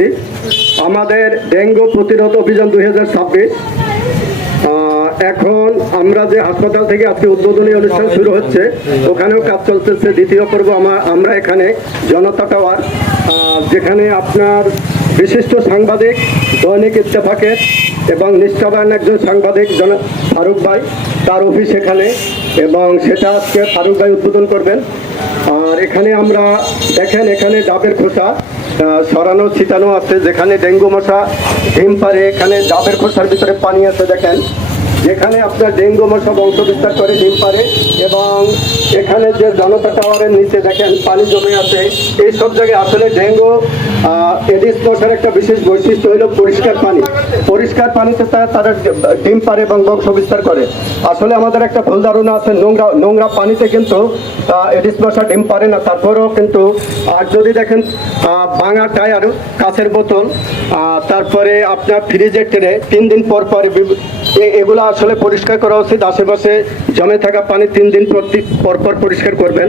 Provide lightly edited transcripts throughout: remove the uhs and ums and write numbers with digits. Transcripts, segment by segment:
করছি আমাদের ডেঙ্গু প্রতিরোধ অভিযান 2026। এখন আমরা যে হাসপাতাল থেকে আজকে উদ্বোধনী অনুষ্ঠান শুরু হচ্ছে, ওখানেও কাজ চলতেছে। দ্বিতীয় পর্ব আমরা এখানে জনতা টাওয়ার, যেখানে আপনার বিশিষ্ট সাংবাদিক দৈনিক ইত্তেফাকের এবং নিষ্ঠাবান একজন সাংবাদিক ফারুক ভাই, তার অফিস এখানে, এবং সেটা আজকে ফারুক ভাই উদ্বোধন করবেন। আর এখানে আমরা দেখেন, এখানে ডাবের খোসা সরানো ছিটানো আছে, যেখানে ডেঙ্গু মশা ডিম পারে। এখানে ডাবের খোসার ভিতরে পানি আছে, দেখেন, যেখানে আপনার ডেঙ্গু মশা বংশ বিস্তার করে ডিম পারে। এবং এখানে যে জনতা টাওয়ারের নিচে দেখেন পানি জমে আছে। এই সব জায়গায় আসলে ডেঙ্গু এডিস মশার একটা বিশেষ বৈশিষ্ট্য হলো পরিষ্কার পানি। পরিষ্কার পানিতে তারা ডিম পারে এবং বংশ বিস্তার করে। আসলে আমাদের একটা ভুল ধারণা আছে, নোংরা পানিতে কিন্তু এডিস মশা ডিম পারে না। তারপরেও কিন্তু, আর যদি দেখেন ভাঙা টায়ার, কাঁচের বোতল, তারপরে আপনার ফ্রিজের ট্রে 3 দিন পর পর এগুলো আসলে পরিষ্কার করা উচিত। আশেপাশে জমে থাকা পানি 3 দিন পর পর পরিষ্কার করবেন,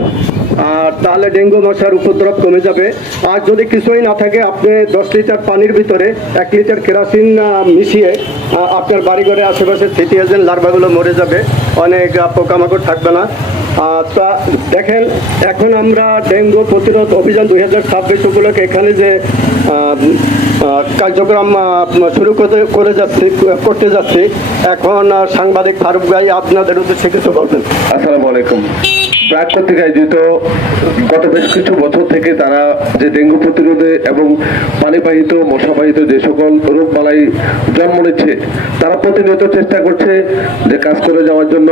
আর তাহলে ডেঙ্গু মশার উপদ্রব কমে যাবে। আর যদি কিছুই না থাকে, আপনি 10 লিটার পানির ভিতরে 1 লিটার কেরোসিন মিশিয়ে আপনার বাড়িঘরে আশেপাশে ছিটিয়ে দেন, লার্ভাগুলো মরে যাবে, অনেক পোকামাকড় থাকবে না। তা দেখেন, এখন আমরা ডেঙ্গু প্রতিরোধ অভিযান 2026 উপলক্ষে এখানে যে কার্যক্রম শুরু করতে যাচ্ছি, এখন সাংবাদিক ফারুক ভাই আপনাদের উদ্দেশ্যে কিছু বলবেন। আসসালামু আলাইকুম। ব্র্যাক কর্তৃক আয়োজিত গত বেশ কিছু বছর থেকে তারা যে ডেঙ্গু প্রতিরোধে এবং পানিবাহিত মশাবাহিত যে সকল রোগবালাই জন্ম নিচ্ছে, তারা প্রতিনিয়ত চেষ্টা করছে যে কাজ করে যাওয়ার জন্য।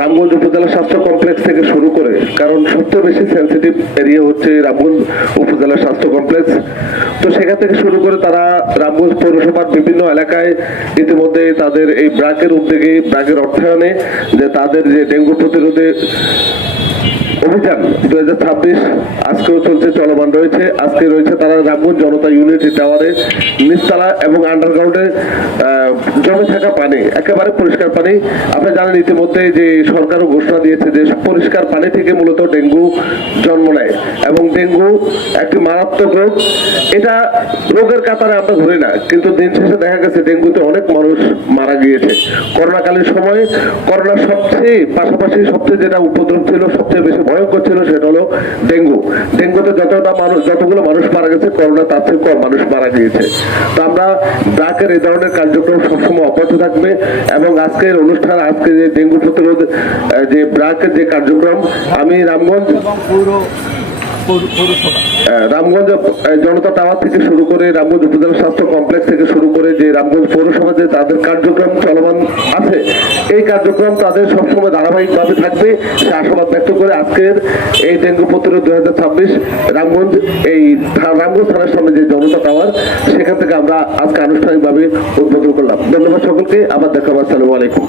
রামগঞ্জ উপজেলা স্বাস্থ্য কমপ্লেক্স থেকে শুরু করে, কারণ সবচেয়ে বেশি সেন্সিটিভ এরিয়া হচ্ছে রামগঞ্জ উপজেলা স্বাস্থ্য কমপ্লেক্স, তো সেখান থেকে শুরু করে তারা রামগঞ্জ পৌরসভার বিভিন্ন এলাকায় ইতিমধ্যে তাদের এই ব্র্যাকের উদ্যোগে, ব্র্যাকের অর্থায়নে যে তাদের যে ডেঙ্গু প্রতিরোধে অভিযান 2026 আজকেও চলছে, চলমান রয়েছে। আজকে রয়েছে তারা রামগঞ্জ জনতা ইউনিটি টাওয়ারে নিচতলা এবং আন্ডারগ্রাউন্ডে জমে থাকা পানি, একেবারে পরিষ্কার পানি। আপনি জানেন ইতিমধ্যে যে সরকারও ঘোষণা দিয়েছে যে পরিষ্কার পানি থেকে মূলত ডেঙ্গু জন্ম নেয়, এবং ডেঙ্গু একটি মারাত্মক রোগ। এটা রোগের কাতারে আমরা ধরি না, কিন্তু দিন শেষে দেখা গেছে ডেঙ্গুতে অনেক মানুষ মারা গিয়েছে। করোনাকালীন সময়ে করোনার পাশাপাশি সবচেয়ে যেটা উপদ্রব ছিল, সবচেয়ে বেশি ভয়ঙ্কর ছিল, সেটা হলো ডেঙ্গু। ডেঙ্গুতে যতগুলো মানুষ মারা গেছে, করোনা তার থেকে কম মানুষ মারা গিয়েছে। তো আমরা ব্র্যাকের এই ধরনের কার্যক্রম সবসময় অব্যাহত থাকবে, এবং আজকের অনুষ্ঠান, আজকে যে ডেঙ্গু প্রতিরোধ যে ব্র্যাকের যে কার্যক্রম, আমি রামগঞ্জ জনতা টাওয়ার থেকে শুরু করে, রামগঞ্জ উপজেলা স্বাস্থ্য কমপ্লেক্স থেকে শুরু করে, যে রামগঞ্জ পৌরসভা যে তাদের কার্যক্রম চলমান আছে, এই কার্যক্রম তাদের সবসময় ধারাবাহিকভাবে থাকবে, সে আশাবাদ ব্যক্ত করে আজকের এই ডেঙ্গু প্রতিরোধ 2026 রামগঞ্জ থানার সামনে যে জনতা টাওয়ার, সেখান থেকে আমরা আজকে আনুষ্ঠানিকভাবে উদ্বোধন করলাম। ধন্যবাদ সকলকে, আবার দেখা হবে। আসসালামু আলাইকুম।